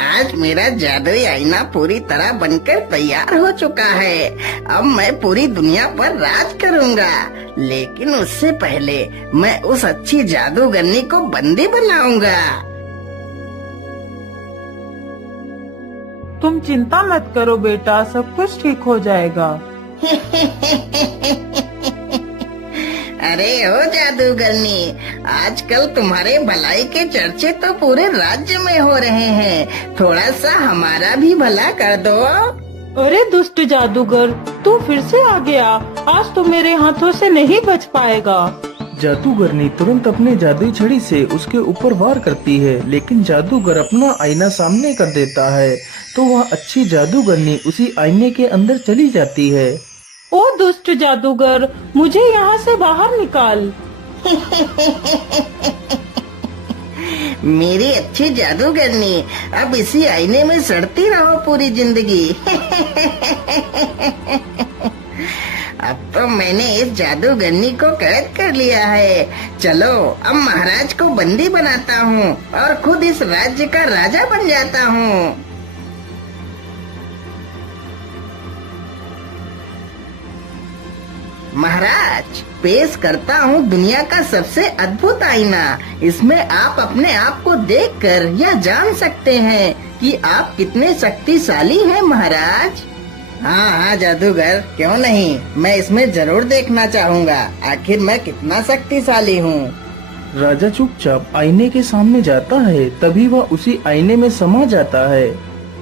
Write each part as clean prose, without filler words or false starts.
आज मेरा जादुई आईना पूरी तरह बनकर तैयार हो चुका है। अब मैं पूरी दुनिया पर राज करूंगा, लेकिन उससे पहले मैं उस अच्छी जादूगरनी को बंदी बनाऊंगा। तुम चिंता मत करो बेटा, सब कुछ ठीक हो जाएगा। अरे ओ जादूगरनी, आजकल तुम्हारे भलाई के चर्चे तो पूरे राज्य में हो रहे हैं। थोड़ा सा हमारा भी भला कर दो। अरे दुष्ट जादूगर, तू फिर से आ गया। आज तो मेरे हाथों से नहीं बच पाएगा। जादूगरनी तुरंत अपने जादुई छड़ी से उसके ऊपर वार करती है, लेकिन जादूगर अपना आईना सामने कर देता है तो वह अच्छी जादूगरनी उसी आईने के अंदर चली जाती है। ओ दुष्ट जादूगर, मुझे यहाँ से बाहर निकाल। मेरी अच्छी जादूगरनी, अब इसी आईने में सड़ती रहो पूरी जिंदगी। अब तो मैंने इस जादूगरनी को कैद कर लिया है। चलो अब महाराज को बंदी बनाता हूँ और खुद इस राज्य का राजा बन जाता हूँ। महाराज, पेश करता हूँ दुनिया का सबसे अद्भुत आईना। इसमें आप अपने आप को देखकर यह जान सकते हैं कि आप कितने शक्तिशाली हैं महाराज। हाँ हाँ जादूगर, क्यों नहीं, मैं इसमें जरूर देखना चाहूँगा आखिर मैं कितना शक्तिशाली हूँ। राजा चुपचाप आईने के सामने जाता है, तभी वह उसी आईने में समा जाता है।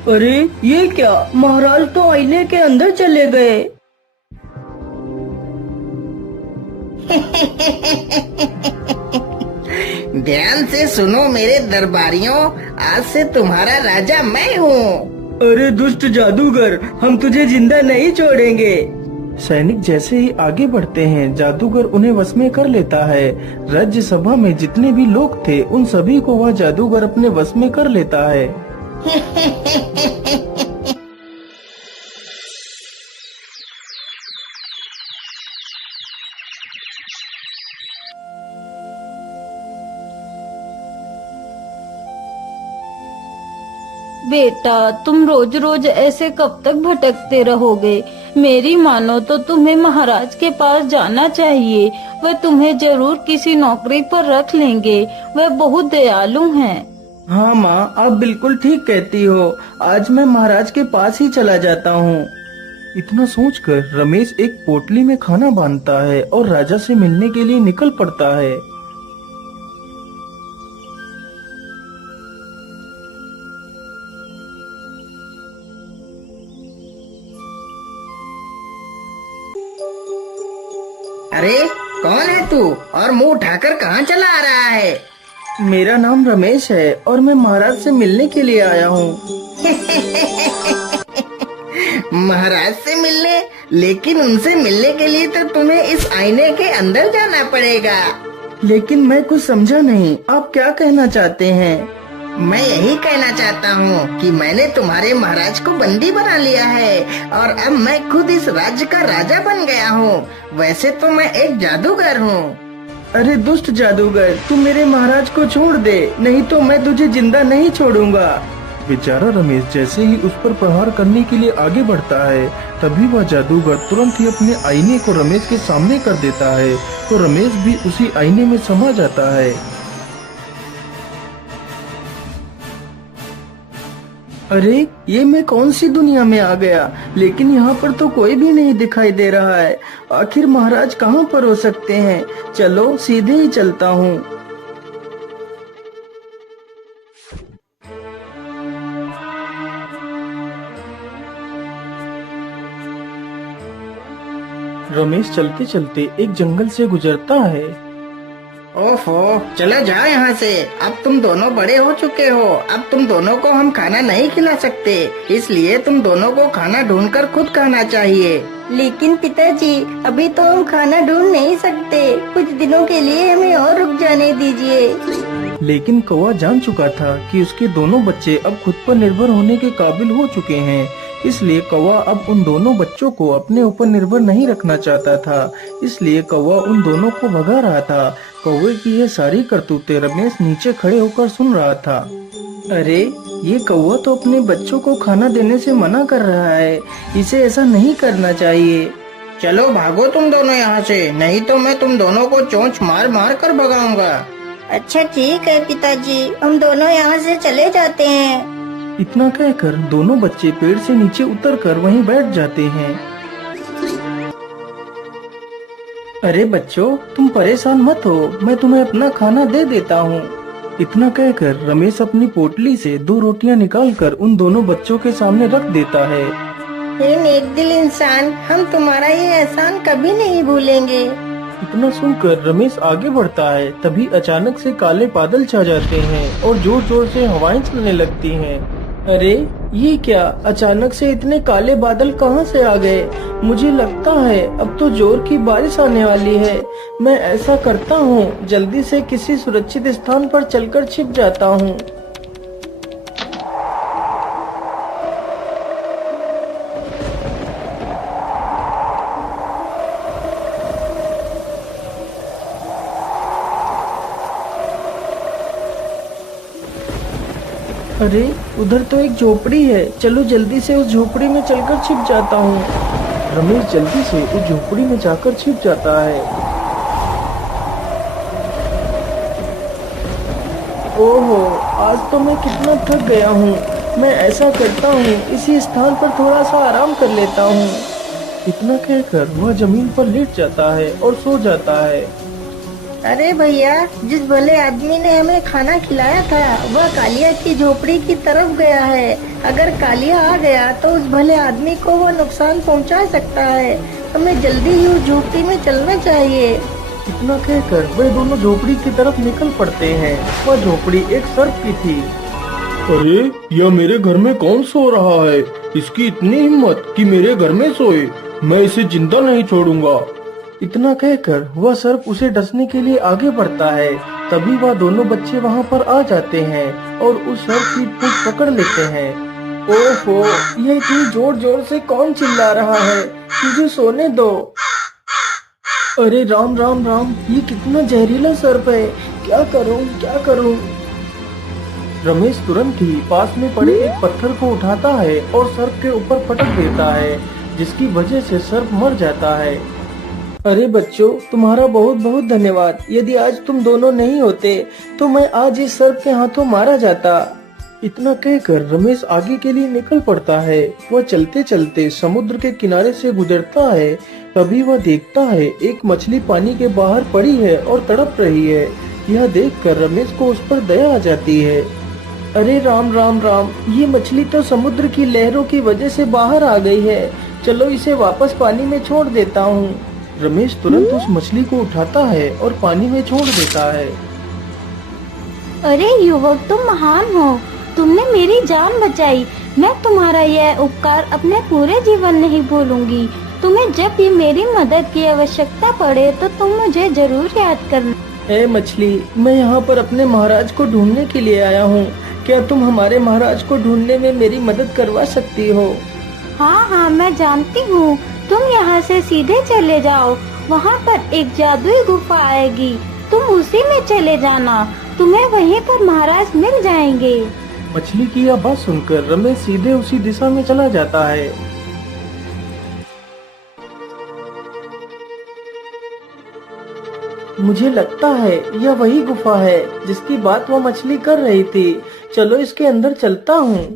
अरे ये क्या, महाराज तो आईने के अंदर चले गए। ध्यान से सुनो मेरे दरबारियों, आज से तुम्हारा राजा मैं हूँ। अरे दुष्ट जादूगर, हम तुझे जिंदा नहीं छोड़ेंगे। सैनिक जैसे ही आगे बढ़ते हैं, जादूगर उन्हें वश में कर लेता है। राज्य सभा में जितने भी लोग थे उन सभी को वह जादूगर अपने वश में कर लेता है। बेटा, तुम रोज रोज ऐसे कब तक भटकते रहोगे? मेरी मानो तो तुम्हें महाराज के पास जाना चाहिए। वह तुम्हें जरूर किसी नौकरी पर रख लेंगे। वह बहुत दयालु हैं। हाँ माँ, आप बिल्कुल ठीक कहती हो। आज मैं महाराज के पास ही चला जाता हूँ। इतना सोचकर रमेश एक पोटली में खाना बांधता है और राजा से मिलने के लिए निकल पड़ता है। अरे कौन है तू और मुंह उठाकर कहाँ चला आ रहा है? मेरा नाम रमेश है और मैं महाराज से मिलने के लिए आया हूँ। महाराज से मिलने? लेकिन उनसे मिलने के लिए तो तुम्हें इस आईने के अंदर जाना पड़ेगा। लेकिन मैं कुछ समझा नहीं, आप क्या कहना चाहते हैं? मैं यही कहना चाहता हूँ कि मैंने तुम्हारे महाराज को बंदी बना लिया है और अब मैं खुद इस राज्य का राजा बन गया हूँ। वैसे तो मैं एक जादूगर हूँ। अरे दुष्ट जादूगर, तू मेरे महाराज को छोड़ दे, नहीं तो मैं तुझे जिंदा नहीं छोड़ूंगा। बेचारा रमेश जैसे ही उस पर प्रहार करने के लिए आगे बढ़ता है, तभी वह जादूगर तुरंत ही अपने आईने को रमेश के सामने कर देता है, तो रमेश भी उसी आईने में समा जाता है। अरे ये मैं कौन सी दुनिया में आ गया? लेकिन यहाँ पर तो कोई भी नहीं दिखाई दे रहा है। आखिर महाराज कहाँ पर हो सकते हैं? चलो सीधे ही चलता हूँ। रमेश चलते चलते एक जंगल से गुजरता है। ओफो, चलो जाओ यहाँ से। अब तुम दोनों बड़े हो चुके हो। अब तुम दोनों को हम खाना नहीं खिला सकते, इसलिए तुम दोनों को खाना ढूंढकर खुद खाना चाहिए। लेकिन पिताजी, अभी तो हम खाना ढूंढ नहीं सकते। कुछ दिनों के लिए हमें और रुक जाने दीजिए। लेकिन कौवा जान चुका था कि उसके दोनों बच्चे अब खुद पर निर्भर होने के काबिल हो चुके हैं, इसलिए कौवा अब उन दोनों बच्चों को अपने ऊपर निर्भर नहीं रखना चाहता था। इसलिए कौवा उन दोनों को भगा रहा था। कौवे की ये सारी करतूतें रमेश नीचे खड़े होकर सुन रहा था। अरे ये कौवा तो अपने बच्चों को खाना देने से मना कर रहा है, इसे ऐसा नहीं करना चाहिए। चलो भागो तुम दोनों यहाँ से, नहीं तो मैं तुम दोनों को चोंच मार मार कर भगाऊंगा। अच्छा ठीक है पिताजी, हम दोनों यहाँ से चले जाते हैं। इतना कहकर दोनों बच्चे पेड़ से नीचे उतरकर वहीं बैठ जाते हैं। अरे बच्चों, तुम परेशान मत हो, मैं तुम्हें अपना खाना दे देता हूँ। इतना कहकर रमेश अपनी पोटली से 2 रोटियां निकालकर उन दोनों बच्चों के सामने रख देता है। हे नेक दिल इंसान, हम तुम्हारा ये एहसान कभी नहीं भूलेंगे। इतना सुनकर रमेश आगे बढ़ता है, तभी अचानक से काले बादल छा जाते हैं और जोर जोर से हवाएं चलने लगती हैं। अरे ये क्या, अचानक से इतने काले बादल कहाँ से आ गए? मुझे लगता है अब तो जोर की बारिश आने वाली है। मैं ऐसा करता हूँ, जल्दी से किसी सुरक्षित स्थान पर चलकर छिप जाता हूँ। अरे उधर तो एक झोपड़ी है, चलो जल्दी से उस झोपड़ी में चलकर छिप जाता हूँ। रमेश जल्दी से उस झोपड़ी में जाकर छिप जाता है। ओहो, आज तो मैं कितना थक गया हूँ। मैं ऐसा करता हूँ, इसी स्थान पर थोड़ा सा आराम कर लेता हूँ। इतना कहकर वह जमीन पर लेट जाता है और सो जाता है। अरे भैया, जिस भले आदमी ने हमें खाना खिलाया था वह कालिया की झोपड़ी की तरफ गया है। अगर कालिया आ गया तो उस भले आदमी को वह नुकसान पहुंचा सकता है। हमें जल्दी ही उस झोपड़ी में चलना चाहिए। इतना कहकर वे दोनों झोपड़ी की तरफ निकल पड़ते हैं। वह झोपड़ी एक सर्प की थी। अरे यह मेरे घर में कौन सो रहा है? इसकी इतनी हिम्मत कि मेरे घर में सोए। मैं इसे जिंदा नहीं छोड़ूंगा। इतना कहकर वह सर्प उसे डसने के लिए आगे बढ़ता है। तभी वह दोनों बच्चे वहां पर आ जाते हैं और उस सर्प की पूंछ पकड़ लेते हैं। ओहो, ये इतनी जोर जोर से कौन चिल्ला रहा है? मुझे सोने दो। अरे राम राम राम, ये कितना जहरीला सर्प है, क्या करूं क्या करूं? रमेश तुरंत ही पास में पड़े एक पत्थर को उठाता है और सर्प के ऊपर पटक देता है, जिसकी वजह से सर्प मर जाता है। अरे बच्चों, तुम्हारा बहुत बहुत धन्यवाद। यदि आज तुम दोनों नहीं होते तो मैं आज इस सर्प के हाथों मारा जाता। इतना कहकर रमेश आगे के लिए निकल पड़ता है। वह चलते चलते समुद्र के किनारे से गुजरता है। तभी वह देखता है एक मछली पानी के बाहर पड़ी है और तड़प रही है। यह देखकर रमेश को उस पर दया आ जाती है। अरे राम राम राम, ये मछली तो समुद्र की लहरों की वजह से बाहर आ गई है। चलो इसे वापस पानी में छोड़ देता हूँ। रमेश तुरंत उस मछली को उठाता है और पानी में छोड़ देता है। अरे युवक, तुम महान हो, तुमने मेरी जान बचाई। मैं तुम्हारा यह उपकार अपने पूरे जीवन नहीं भूलूंगी। तुम्हें जब भी मेरी मदद की आवश्यकता पड़े तो तुम मुझे जरूर याद करना। ए मछली, मैं यहाँ पर अपने महाराज को ढूंढने के लिए आया हूँ। क्या तुम हमारे महाराज को ढूंढने में मेरी मदद करवा सकती हो? हाँ हाँ, मैं जानती हूँ। तुम यहाँ से सीधे चले जाओ, वहाँ पर एक जादुई गुफा आएगी, तुम उसी में चले जाना। तुम्हें वहीं पर महाराज मिल जाएंगे। मछली की यह बात सुनकर रमेश सीधे उसी दिशा में चला जाता है। मुझे लगता है यह वही गुफा है जिसकी बात वह मछली कर रही थी। चलो इसके अंदर चलता हूँ।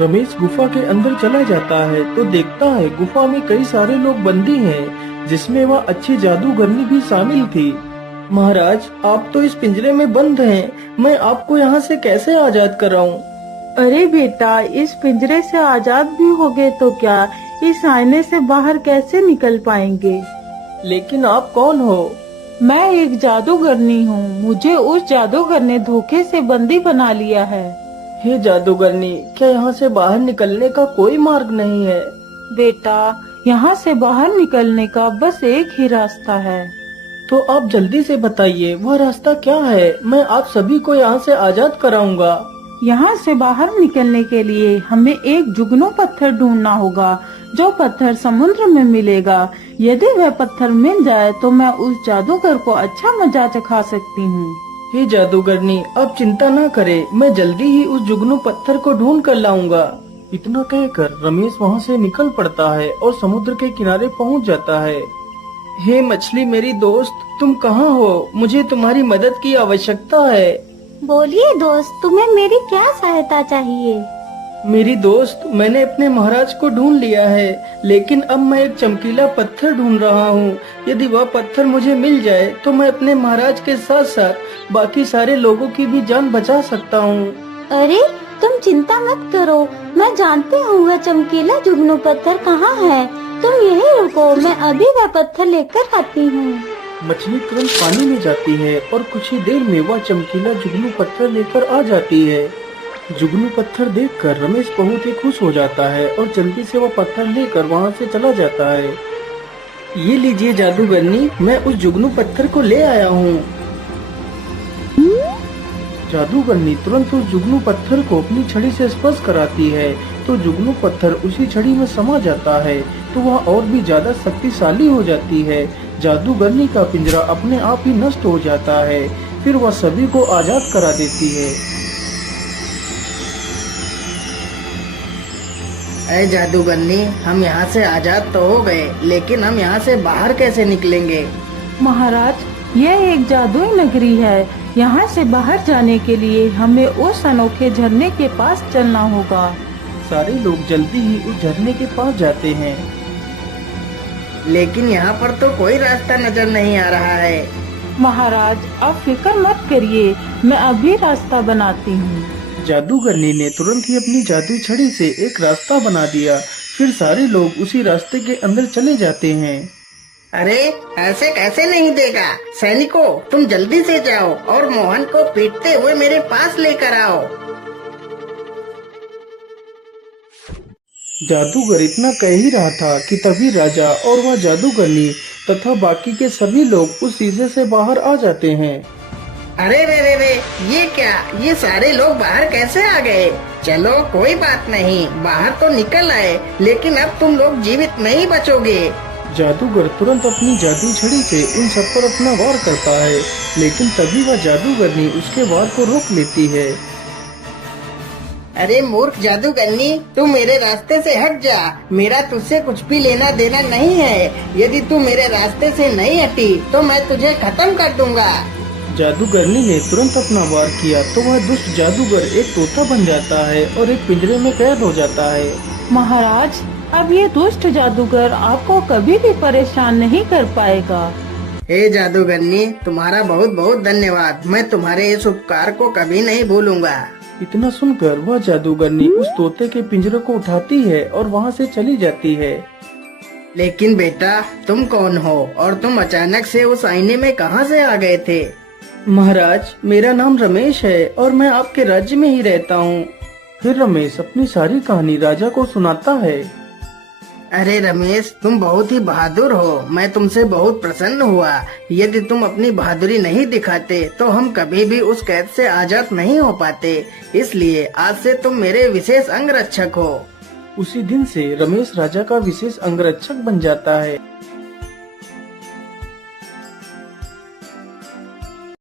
रमेश गुफा के अंदर चला जाता है तो देखता है गुफा में कई सारे लोग बंदी हैं, जिसमें वह अच्छी जादूगरनी भी शामिल थी। महाराज, आप तो इस पिंजरे में बंद हैं। मैं आपको यहाँ से कैसे आजाद कराऊं? अरे बेटा, इस पिंजरे से आजाद भी होगे तो क्या, इस आईने से बाहर कैसे निकल पाएंगे? लेकिन आप कौन हो? मैं एक जादूगरनी हूँ। मुझे उस जादूगर ने धोखे से बंदी बना लिया है। हे जादूगरनी, क्या यहाँ से बाहर निकलने का कोई मार्ग नहीं है? बेटा, यहाँ से बाहर निकलने का बस एक ही रास्ता है। तो आप जल्दी से बताइए, वह रास्ता क्या है? मैं आप सभी को यहाँ से आजाद कराऊंगा। यहाँ से बाहर निकलने के लिए हमें एक जुगनू पत्थर ढूंढना होगा, जो पत्थर समुद्र में मिलेगा, यदि वह पत्थर मिल जाए तो मैं उस जादूगर को अच्छा मजा चखा सकती हूँ। हे जादूगरनी, आप चिंता न करें, मैं जल्दी ही उस जुगनू पत्थर को ढूंढ कर लाऊंगा। इतना कहकर रमेश वहाँ से निकल पड़ता है और समुद्र के किनारे पहुँच जाता है। हे मछली मेरी दोस्त, तुम कहाँ हो? मुझे तुम्हारी मदद की आवश्यकता है। बोलिए दोस्त, तुम्हें मेरी क्या सहायता चाहिए? मेरी दोस्त, मैंने अपने महाराज को ढूंढ लिया है, लेकिन अब मैं एक चमकीला पत्थर ढूंढ रहा हूँ। यदि वह पत्थर मुझे मिल जाए तो मैं अपने महाराज के साथ साथ बाकी सारे लोगों की भी जान बचा सकता हूँ। अरे तुम चिंता मत करो, मैं जानती हूँ वह चमकीला जुगनू पत्थर कहाँ है। तुम यहीं रुको, मैं अभी वह पत्थर लेकर आती हूँ। मछली तुरंत पानी में जाती है और कुछ ही देर में वह चमकीला जुगनू पत्थर लेकर आ जाती है। जुगनू पत्थर देखकर रमेश बहुत ही खुश हो जाता है और जल्दी से वह पत्थर लेकर वहाँ से चला जाता है। ये लीजिए जादूगरनी, मैं उस जुगनू पत्थर को ले आया हूँ। जादूगरनी तुरंत उस जुगनू पत्थर को अपनी छड़ी से स्पर्श कराती है तो जुगनू पत्थर उसी छड़ी में समा जाता है, तो वह और भी ज्यादा शक्तिशाली हो जाती है। जादूगरनी का पिंजरा अपने आप ही नष्ट हो जाता है। फिर वह सभी को आजाद करा देती है। अरे जादूगरनी, हम यहाँ से आजाद तो हो गए, लेकिन हम यहाँ से बाहर कैसे निकलेंगे? महाराज, यह एक जादुई नगरी है। यहाँ से बाहर जाने के लिए हमें उस अनोखे झरने के पास चलना होगा। सारे लोग जल्दी ही उस झरने के पास जाते हैं। लेकिन यहाँ पर तो कोई रास्ता नजर नहीं आ रहा है। महाराज, आप फिक्र मत करिए, मैं अभी रास्ता बनाती हूँ। जादूगरनी ने तुरंत ही अपनी जादुई छड़ी से एक रास्ता बना दिया। फिर सारे लोग उसी रास्ते के अंदर चले जाते हैं। अरे ऐसे कैसे नहीं देगा? सैनिकों, तुम जल्दी से जाओ और मोहन को पीटते हुए मेरे पास लेकर आओ। जादूगर इतना कह ही रहा था कि तभी राजा और वह जादूगरनी तथा बाकी के सभी लोग उस शीशे से बाहर आ जाते हैं। अरे रे रे रे, ये क्या? ये सारे लोग बाहर कैसे आ गए? चलो कोई बात नहीं, बाहर तो निकल आए, लेकिन अब तुम लोग जीवित नहीं बचोगे। जादूगर तुरंत अपनी जादुई छड़ी से उन सब पर अपना वार करता है, लेकिन तभी वह जादूगरनी उसके वार को रोक लेती है। अरे मूर्ख जादूगरनी, तू मेरे रास्ते से हट जा। मेरा तुझसे कुछ भी लेना देना नहीं है। यदि तू मेरे रास्ते से नहीं हटी तो मैं तुझे खत्म कर दूंगा। जादूगरनी ने तुरंत अपना वार किया तो वह दुष्ट जादूगर एक तोता बन जाता है और एक पिंजरे में कैद हो जाता है। महाराज, अब ये दुष्ट जादूगर आपको कभी भी परेशान नहीं कर पाएगा। हे जादूगरनी, तुम्हारा बहुत बहुत धन्यवाद। मैं तुम्हारे इस उपकार को कभी नहीं भूलूंगा। इतना सुनकर वह जादूगरनी उस तोते के पिंजरे को उठाती है और वहाँ से चली जाती है। लेकिन बेटा, तुम कौन हो और तुम अचानक से उस आईने में कहाँ से आ गए थे? महाराज, मेरा नाम रमेश है और मैं आपके राज्य में ही रहता हूँ। फिर रमेश अपनी सारी कहानी राजा को सुनाता है। अरे रमेश, तुम बहुत ही बहादुर हो। मैं तुमसे बहुत प्रसन्न हुआ। यदि तुम अपनी बहादुरी नहीं दिखाते तो हम कभी भी उस कैद से आजाद नहीं हो पाते। इसलिए आज से तुम मेरे विशेष अंगरक्षक हो। उसी दिन से रमेश राजा का विशेष अंगरक्षक बन जाता है।